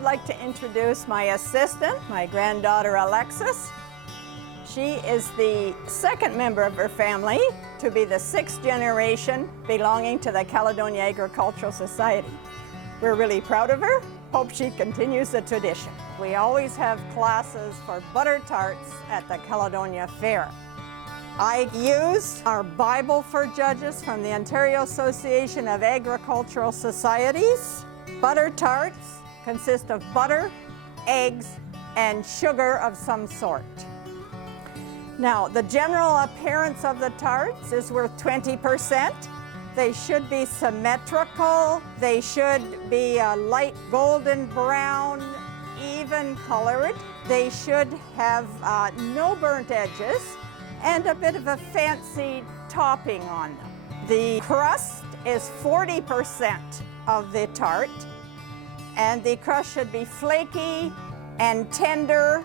would like to introduce my assistant, my granddaughter Alexis. She is the second member of her family to be the 6th generation belonging to the Caledonia Agricultural Society. We're really proud of her. Hope she continues the tradition. We always have classes for butter tarts at the Caledonia Fair. I use our Bible for Judges from the Ontario Association of Agricultural Societies. Butter tarts consist of butter, eggs, and sugar of some sort. Now, the general appearance of the tarts is worth 20%. They should be symmetrical. They should be a light golden brown, even colored. They should have no burnt edges and a bit of a fancy topping on them. The crust is 40% of the tart, and the crust should be flaky and tender,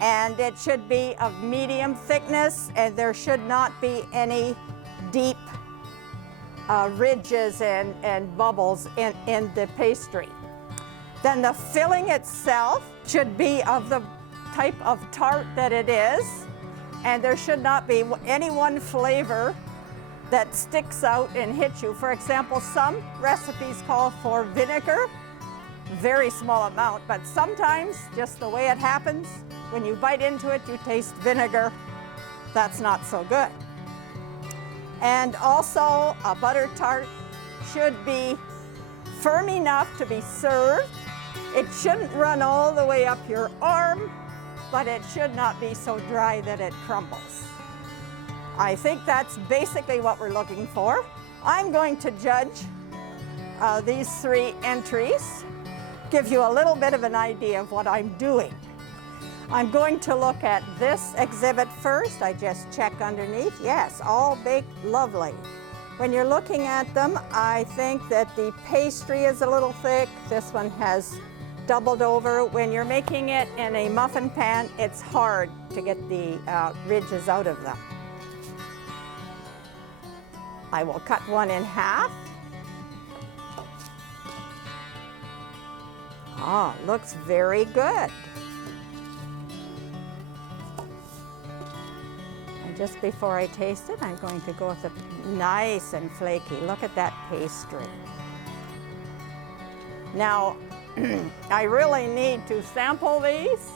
and it should be of medium thickness, and there should not be any deep ridges and bubbles in the pastry. Then the filling itself should be of the type of tart that it is, and there should not be any one flavor that sticks out and hits you. For example, some recipes call for vinegar, very small amount, but sometimes, just the way it happens, when you bite into it, you taste vinegar. That's not so good. And also, a butter tart should be firm enough to be served. It shouldn't run all the way up your arm, but it should not be so dry that it crumbles. I think that's basically what we're looking for. I'm going to judge these 3 entries, give you a little bit of an idea of what I'm doing. I'm going to look at this exhibit first. I just check underneath. Yes, all baked lovely. When you're looking at them, I think that the pastry is a little thick. This one has doubled over. When you're making it in a muffin pan, it's hard to get the ridges out of them. I will cut one in half. Ah, looks very good. And just before I taste it, I'm going to go with a nice and flaky. Look at that pastry. Now, I really need to sample these.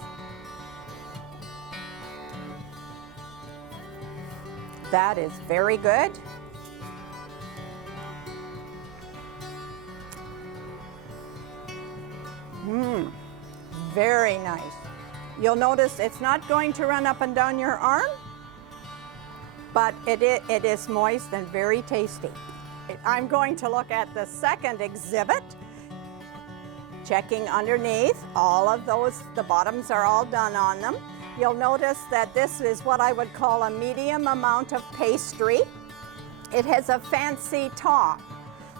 That is very good. Very nice. You'll notice it's not going to run up and down your arm, but it is moist and very tasty. I'm going to look at the second exhibit. Checking underneath, all of those, the bottoms are all done on them. You'll notice that this is what I would call a medium amount of pastry. It has a fancy top.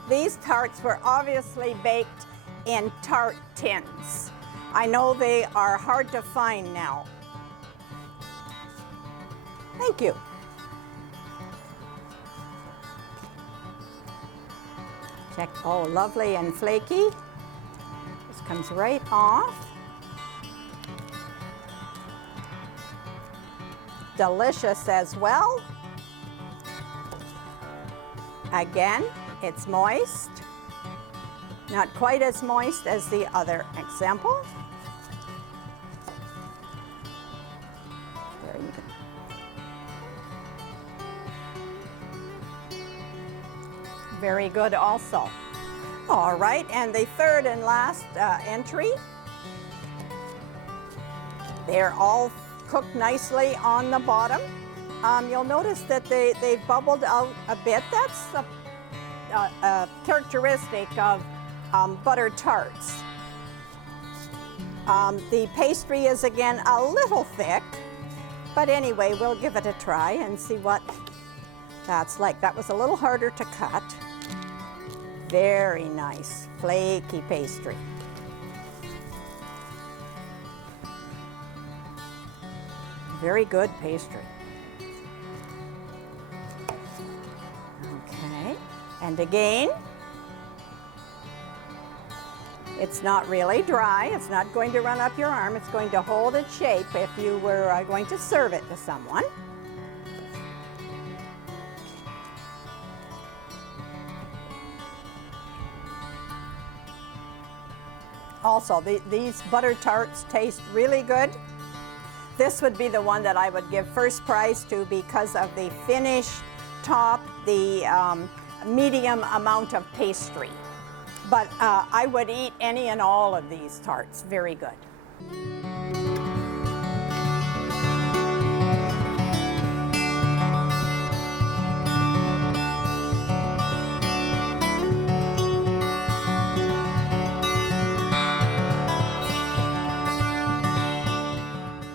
These tarts were obviously baked in tart tins. I know they are hard to find now. Thank you. Check, oh, lovely and flaky. This comes right off. Delicious as well. Again, it's moist. Not quite as moist as the other example. There you go. Very good also. All right, and the third and last entry. They're all cooked nicely on the bottom. You'll notice that they've bubbled out a bit. That's a characteristic of butter tarts. The pastry is again a little thick, but anyway, we'll give it a try and see what that's like. That was a little harder to cut. Very nice, flaky pastry. Very good pastry. Okay, and again, It's not really dry. It's not going to run up your arm. It's going to hold its shape if you were going to serve it to someone. Also, these butter tarts taste really good. This would be the one that I would give first prize to because of the finished top, the medium amount of pastry. But I would eat any and all of these tarts. Very good.